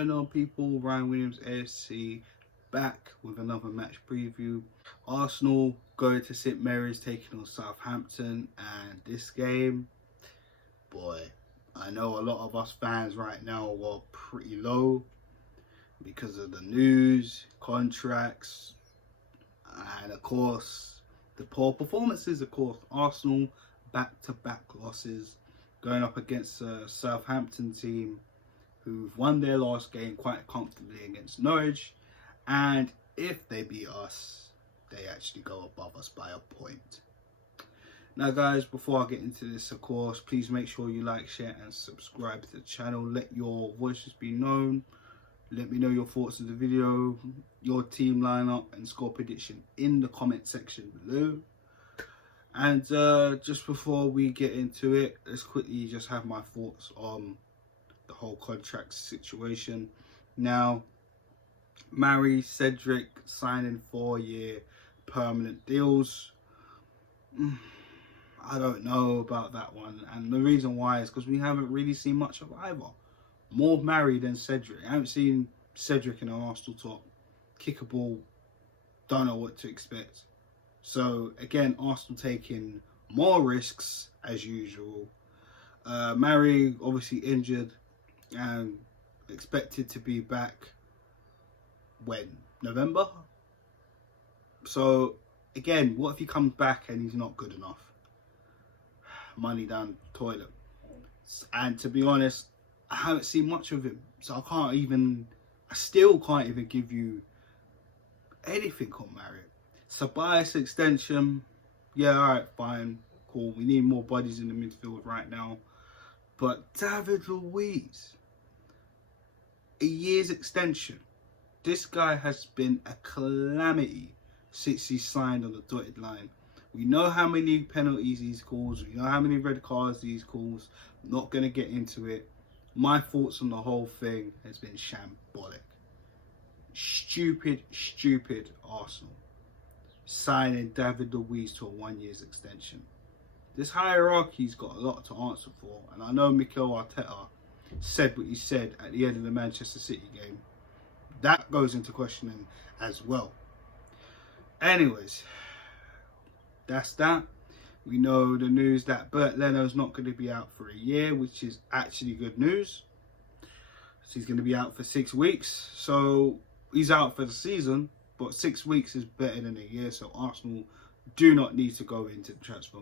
Hello people, Ryan Williams ASC back with another match preview. Arsenal going to St Mary's taking on Southampton, and this game, boy, I know a lot of us fans right now are pretty low because of the news, contracts, and of course the poor performances. Of course, Arsenal back-to-back losses going up against a Southampton team who've won their last game quite comfortably against Norwich, and if they beat us, they actually go above us by a point. Now guys, before I get into this, of course, please make sure you like, share and subscribe to the channel. Let your voices be known. Let me know your thoughts on the video, your team lineup and score prediction in the comment section below. And just before we get into it, let's quickly just have my thoughts on the whole contract situation. Now, Cedric signing 4-year permanent deals. I don't know about that one, and the reason why is because we haven't really seen much of either. More Mari than Cedric. I haven't seen Cedric in an Arsenal top. Kick a ball, don't know what to expect. So again, Arsenal taking more risks as usual. Mari obviously injured and expected to be back when? November? So again, what if he comes back and he's not good enough? Money down the toilet. And to be honest, I haven't seen much of him, so I still can't even give you anything on Mari. Ceballos extension, yeah, alright, fine, cool. We need more bodies in the midfield right now. But David Luiz, a year's extension. This guy has been a calamity since he signed on the dotted line. We know how many penalties he's caused. We know how many red cards he's caused. I'm not going to get into it. My thoughts on the whole thing has been shambolic. Stupid Arsenal signing David Luiz to a 1-year extension. This hierarchy's got a lot to answer for, and I know Mikel Arteta said what he said at the end of the Manchester City game. That goes into questioning as well. Anyways, that's that. We know the news that Leno's not going to be out for a year, which is actually good news. So he's going to be out for 6 weeks. So he's out for the season, but 6 weeks is better than a year. So Arsenal do not need to go into the transfer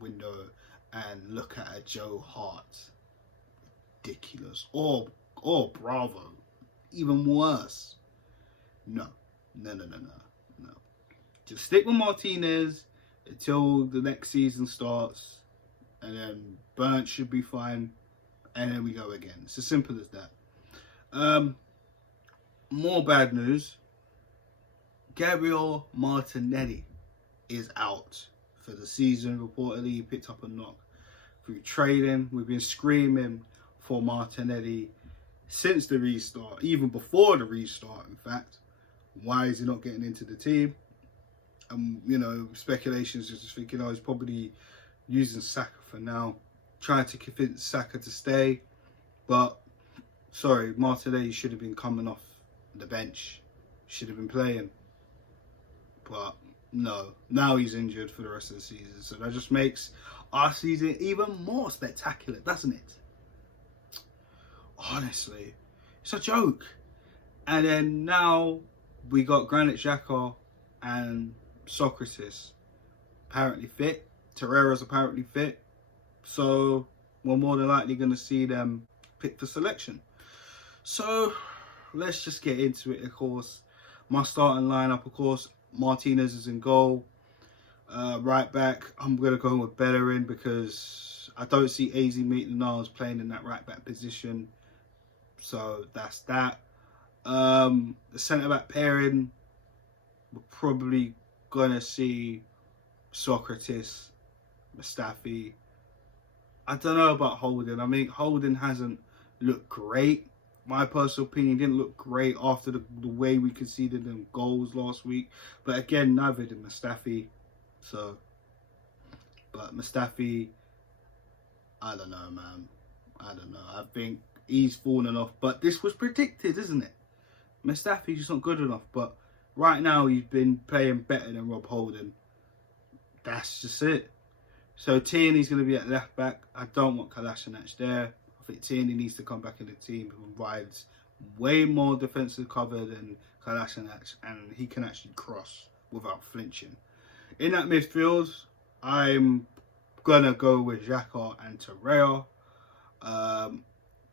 window and look at a Joe Hart. Ridiculous. Or Bravo. Even worse. No. Just stick with Martinez until the next season starts, and then Burnt should be fine, and then we go again. It's as simple as that. More bad news. Gabriel Martinelli is out for the season. Reportedly, he picked up a knock through training. We've been screaming for Martinelli since the restart, even before the restart, in fact. Why is he not getting into the team? You know, speculations just thinking, he's probably using Saka for now, trying to convince Saka to stay. But, sorry, Martinelli should have been coming off the bench. Should have been playing. But, no. Now he's injured for the rest of the season. So that just makes our season even more spectacular, doesn't it? Honestly, it's a joke. And then now we got Granit Xhaka and Socrates apparently fit. Torreira's apparently fit. So we're more than likely going to see them pick for selection. So let's just get into it. Of course, my starting lineup, of course, Martinez is in goal. Right back, I'm going to go with Bellerin because I don't see Maitland playing in that right back position. So that's that. The centre back pairing, we're probably gonna see Socrates, Mustafi. I don't know about Holding. I mean, Holding hasn't looked great. My personal opinion, didn't look great after the way we conceded them goals last week. But again, neither did Mustafi. So, but Mustafi, I don't know, man. I don't know. I think he's fallen off. But this was predicted, isn't it? Mustafi's just not good enough. But right now, he's been playing better than Rob Holding. That's just it. So Tierney's going to be at left back. I don't want Kolasinac there. I think Tierney needs to come back in the team who provides way more defensive cover than Kolasinac, and he can actually cross without flinching. In that midfield, I'm going to go with Xhaka and Torreira.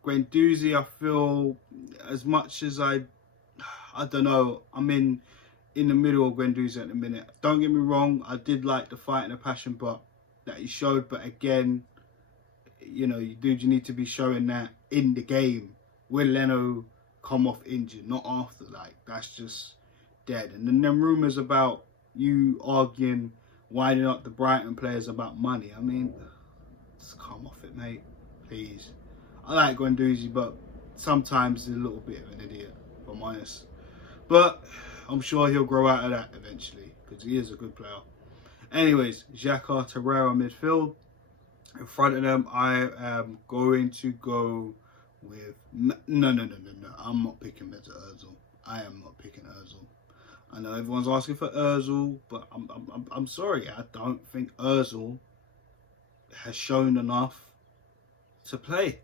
Guendouzi, I feel, as much as I don't know, I'm in the middle of Guendouzi at the minute. Don't get me wrong, I did like the fight and the passion that he showed, but again, you know, you need to be showing that in the game. When Leno come off injured, not after, like, that's just dead. And then them rumours about you arguing, winding up the Brighton players about money, I mean, just come off it, mate, please. I like Guendouzi, but sometimes he's a little bit of an idiot, if I'm honest. But I'm sure he'll grow out of that eventually, because he is a good player. Anyways, Xhaka, Torreira midfield. In front of them, I am going to go with... No. I'm not picking Mesut Ozil. I am not picking Ozil. I know everyone's asking for Ozil, but I'm sorry. I don't think Ozil has shown enough to play.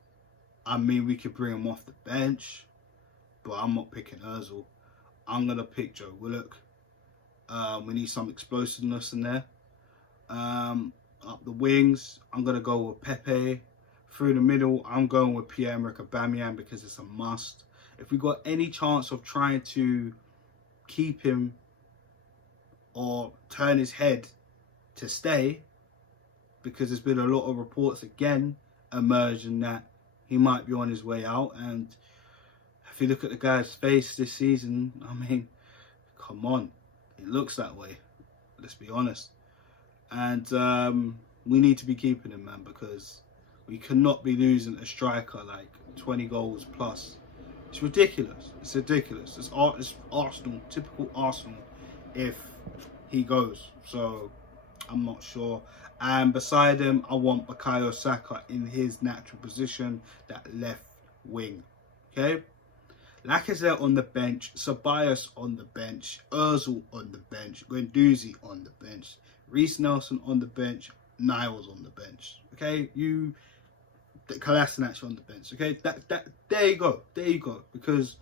I mean, we could bring him off the bench, but I'm not picking Ozil. I'm going to pick Joe Willock. We need some explosiveness in there. Up the wings, I'm going to go with Pepe. Through the middle, I'm going with Pierre-Emerick Aubameyang because it's a must. If we got any chance of trying to keep him or turn his head to stay, because there's been a lot of reports again emerging that he might be on his way out. And if you look at the guy's face this season, I mean, come on, it looks that way. Let's be honest. And we need to be keeping him, man, because we cannot be losing a striker like 20 goals plus. It's ridiculous. It's ridiculous. It's Arsenal, typical Arsenal, if he goes. So I'm not sure. And beside him, I want Bukayo Saka in his natural position, that left wing. Okay? Lacazette on the bench, Ceballos on the bench, Ozil on the bench, Guendouzi on the bench, Reece Nelson on the bench, Niles on the bench. Okay, Kolasinac on the bench. Okay, there you go. Because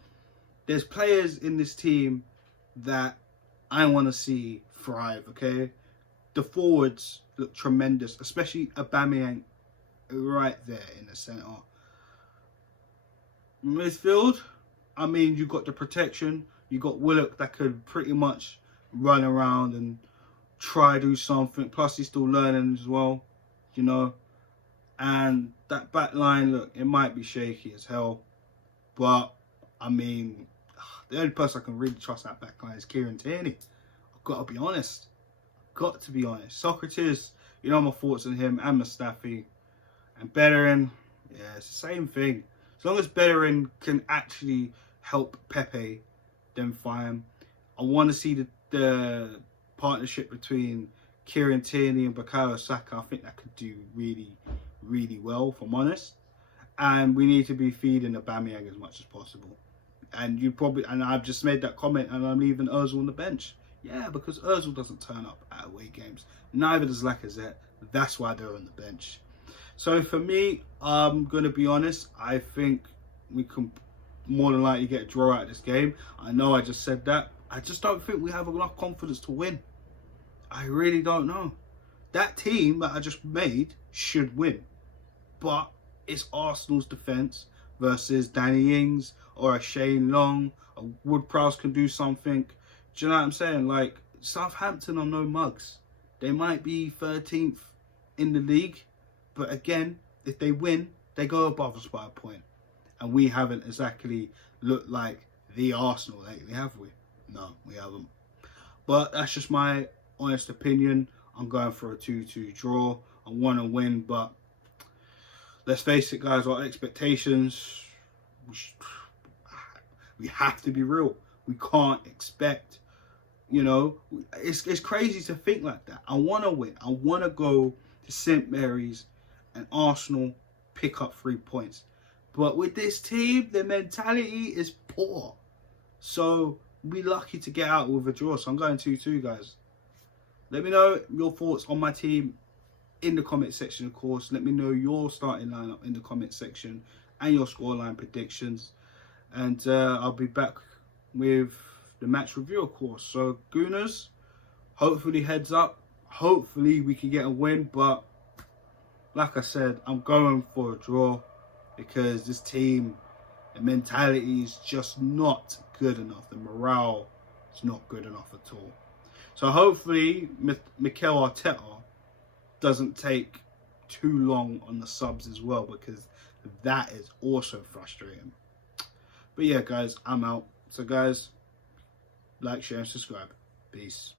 there's players in this team that I want to see thrive. Okay, the forwards look tremendous, especially Aubameyang right there in the centre. Midfield, I mean, you got the protection. You got Willock that could pretty much run around and try to do something. Plus, he's still learning as well, you know. And that back line, look, it might be shaky as hell. But, I mean, the only person I can really trust that back line is Kieran Tierney. I've got to be honest. Socrates, you know my thoughts on him, and Mustafi. And Bellerin, yeah, it's the same thing. As long as Bellerin can actually help Pepe, then fine. I want to see the partnership between Kieran Tierney and Bukayo Saka. I think that could do really, really well, if I'm honest. And we need to be feeding Aubameyang as much as possible. And I've just made that comment, and I'm leaving Ozil on the bench. Yeah, because Ozil doesn't turn up at away games. Neither does Lacazette. That's why they're on the bench. So for me, I'm going to be honest, I think we can more than likely get a draw out of this game. I know I just said that. I just don't think we have enough confidence to win. I really don't know. That team that I just made should win. But it's Arsenal's defence versus Danny Ings or a Shane Long. A Wood-Prowse can do something. Do you know what I'm saying? Like, Southampton are no mugs. They might be 13th in the league. But again, if they win, they go above us by a point. And we haven't exactly looked like the Arsenal lately, have we? No, we haven't. But that's just my honest opinion. I'm going for a 2-2 draw. I want to win, but let's face it, guys, our expectations, we have to be real. We can't expect, you know, it's crazy to think like that. I want to win. I want to go to St. Mary's and Arsenal pick up 3 points. But with this team, the mentality is poor. So we're lucky to get out with a draw. So I'm going 2-2, guys. Let me know your thoughts on my team in the comment section, of course. Let me know your starting lineup in the comment section and your scoreline predictions. And I'll be back with the match review, of course. So, Gooners, hopefully heads up. Hopefully we can get a win. But like I said, I'm going for a draw because this team, the mentality is just not good enough. The morale is not good enough at all. So hopefully Mikel Arteta doesn't take too long on the subs as well, because that is also frustrating. But yeah, guys, I'm out. So guys, like, share and subscribe. Peace.